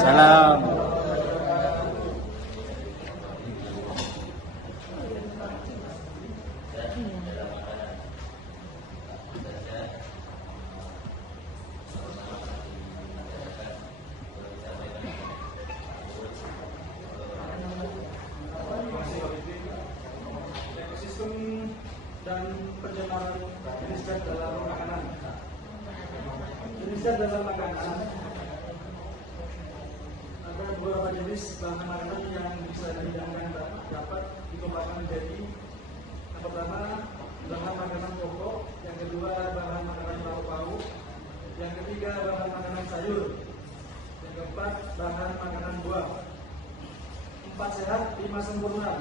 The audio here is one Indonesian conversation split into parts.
Salam. Ekosistem dan pencemaran jenis zat dalam makanan. Jenis zat dalam makanan ada beberapa jenis bahan makanan yang bisa dihidangkan dapat dikelompokkan menjadi yang pertama bahan makanan pokok, yang kedua bahan makanan paru-paru, yang ketiga bahan makanan sayur, yang keempat bahan makanan buah. 4 sehat, 5 sempurna.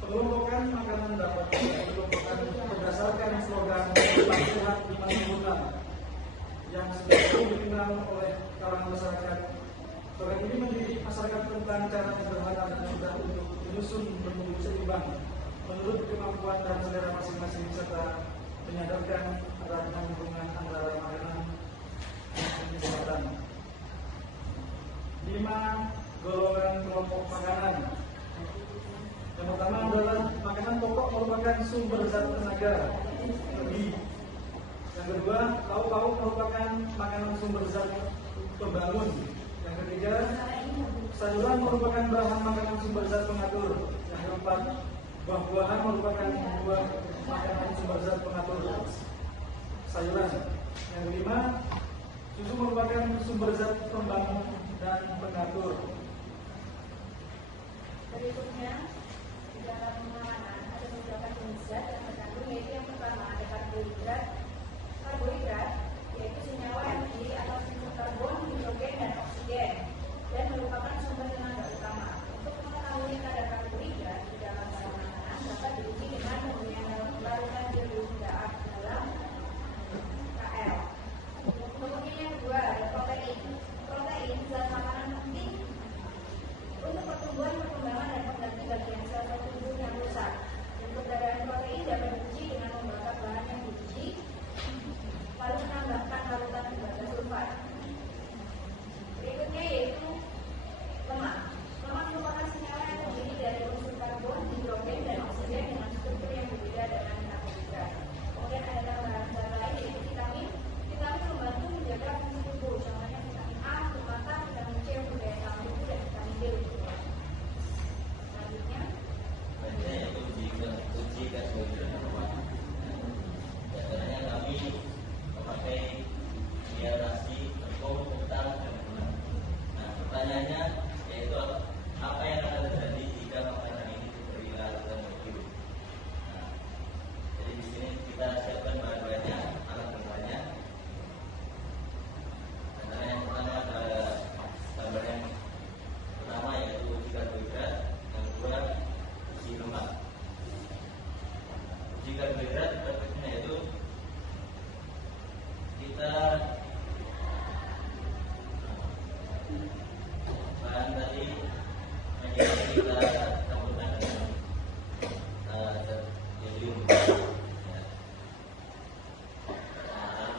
Pengelompokan makanan dapat dikelompokkan berdasarkan slogan 4 sehat 5 sempurna yang sudah dikenal oleh kalangan masyarakat. Slogan ini mendidik masyarakat tentang cara sederhana dan mudah untuk menyusun menu seimbang menurut kemampuan dan selera masing-masing serta menyadarkan eratnya hubungan antara makanan dan kesehatan. 5 golongan kelompok makanan. Yang pertama adalah makanan pokok merupakan sumber zat tenaga energi. Yang kedua, lauk-lauk merupakan makanan sumber zat pembangun. Yang ketiga, sayuran merupakan bahan makanan sumber zat pengatur. Yang keempat, buah-buahan merupakan buah makanan sumber zat pengatur sayuran. Yang kelima, susu merupakan sumber zat pembangun dan pengatur. Berikutnya, di dalam makanan ada beberapa jenis zat yang terkandung, yaitu yang pertama ada karbohidrat. Karbohidrat yaitu senyawa yang terdiri atas unsur karbon, hidrogen, dan oksigen, dan merupakan sumber tenaga utama. Untuk mengetahui kadar karbohidrat di dalam bahan makanan dapat diuji dengan menggunakan larutan jerudat dalam KL. Kemudian yang kedua ada protein. Protein zat makanan penting untuk pertumbuhan, perkembangan, dan pengganti bagian sel tubuh yang rusak. Dan keberadaan protein dapat diuji dengan membakar bahan yang diuji, lalu menambahkan larutan tembaga sulfat. Berikutnya yaitu lemak. Lemak merupakan senyawa yang terdiri dari unsur karbon, hidrogen, dan oksigen dengan struktur yang berbeda dengan karbohidrat. Kemudian ada tambahan zat lain yaitu vitamin. Vitamin membantu menjaga fungsi tubuh, contohnya vitamin A untuk mata, vitamin C untuk daya tahan tubuh, dan vitamin D untuk kulit. Selanjutnya, yaitu uji karbohidrat. Biasanya kami memakai hidrasi, tepung, ketan, dan gula. Nah, pertanyaannya yaitu apa yang akan terjadi jika makanan ini diberi larutan medium? Nah, jadi di sini kita siapkan bahan-bahannya, alat-alatnya. Antara yang pertama ada gambar yang pertama yaitu uji karbohidrat, yang kedua uji lemak. Uji karbohidrat berikutnya yaitu kita bahan tadi kita campurkan dengan helium.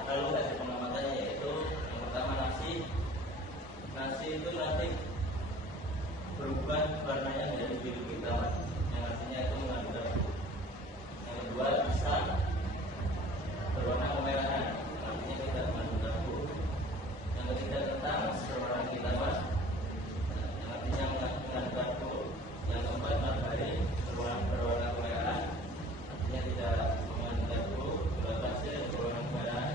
Lalu hasil pengamatannya yaitu yang pertama nasi. Nasi itu nanti berubah warnanya menjadi biru hitam, yang artinya itu mengandung debu. Yang kedua pisang berwarna kemerahan, artinya tidak mengandung debu. Yang ketiga kentang berwarna kehitaman, yang artinya mengandung debu. Yang keempat margarin berwarna kemerahan, artinya tidak mengandung debu. Gula pasir berwarna kemerahan,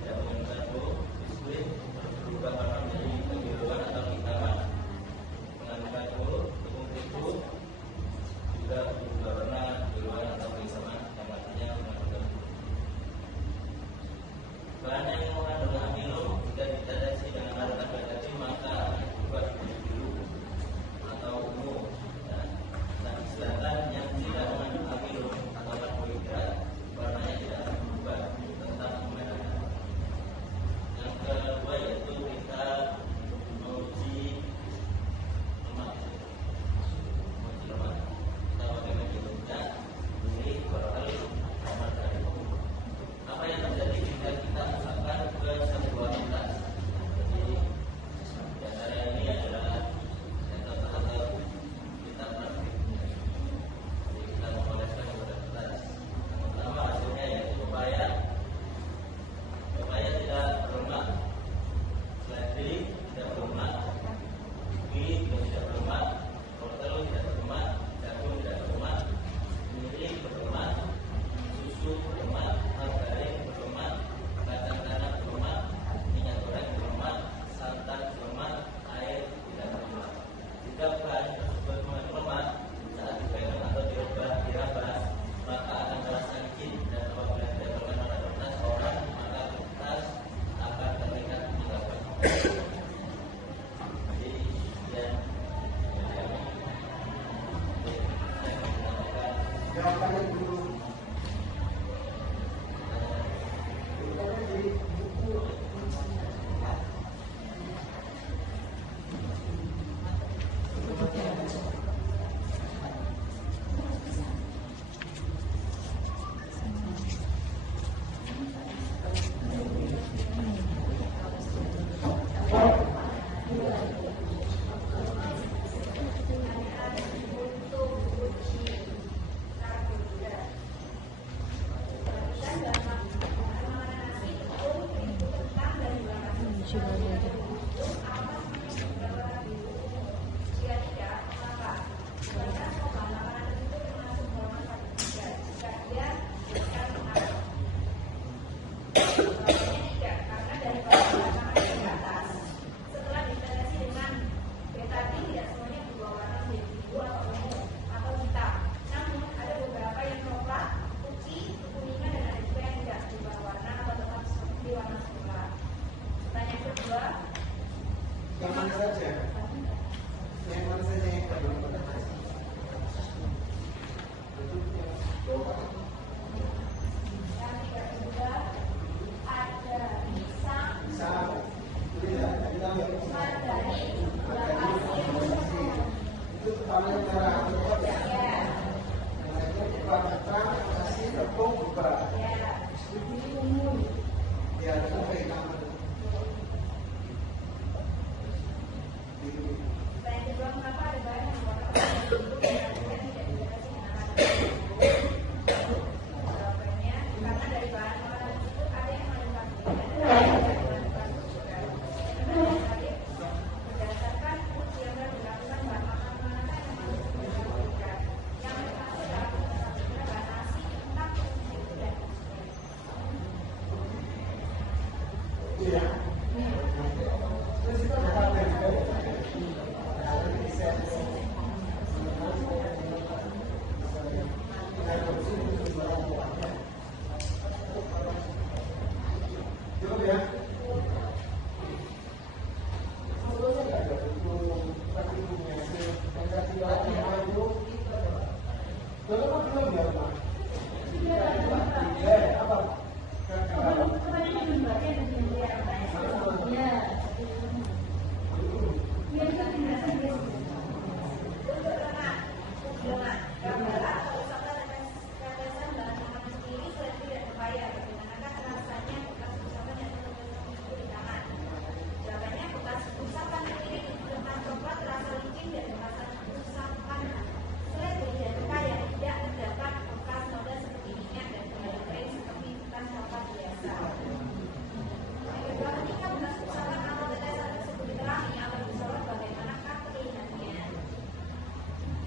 tidak mengandung debu. Biskuit berubah warna menjadi kebiruan atau kehitaman, mengandung debu. warna merah. Ya. Namanya dipakai kasih tepung buka. Ya. Ini umum. Ya, tepung hitam. Selain kedua, mengapa ada bahan yang warna biru dan tidak dibatasi dengan warna? Jawabannya, karena dari bahan warna tersebut ada yang mengandung karbon dan ada yang mengandung karbohidrat. Berdasarkan uji yang telah dilakukan, bahan makanan manakah yang mengandung karbohidrat? Yang termasuk dalam karbohidrat bahan nasi, kentang, susu, dan Iya. Terus itu ada apa yang cukup ya.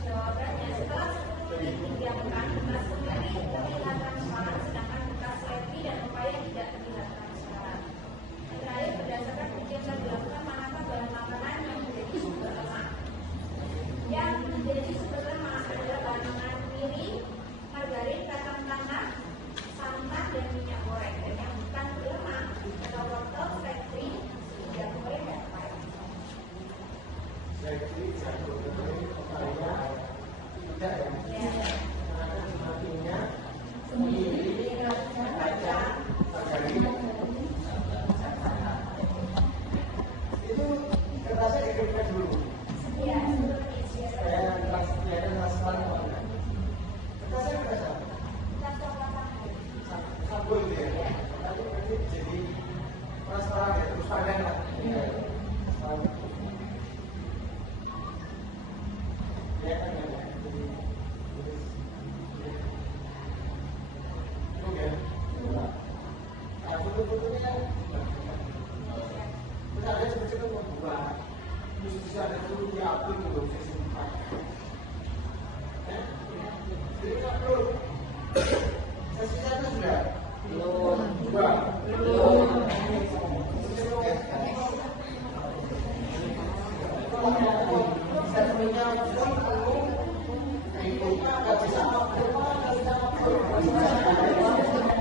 Jawabannya, setelah 10 menit didiamkan, bekas kemiri terlihat transparan, sedangkan bekas seledri dan pepaya tidak terlihat transparan. Terakhir, berdasarkan uji yang telah dilakukan, manakah bahan makanan yang menjadi sumber lemak? Yang menjadi sumber lemak adalah bahan makanan kemiri, margarin, kacang tanah, santan, dan minyak goreng. Dan yang bukan berlemak adalah wortel, seledri, minyak goreng, dan pepaya. Jadi jagung ini pepaya tidak ya. Karena cuma sendiri kacang margarin. Itu kertasnya dikeringkan dulu. Ya, seperti itu. Supaya kelihatan transparan warna. Kertasnya kertas apa? Kita coba pakai. Sabun itu ya. Tapi nanti jadi transparan ya, terus pandang lah. Transparan. Ya kan ya. Oke. Nah, foto-fotonya terus ada cepet-cepet mau buka. Terus bisa ada dulu diupload dulu saya simpan. Ya. Jadi upload. Sesi satu sudah. Belum. Dua. Belum. Bisa punya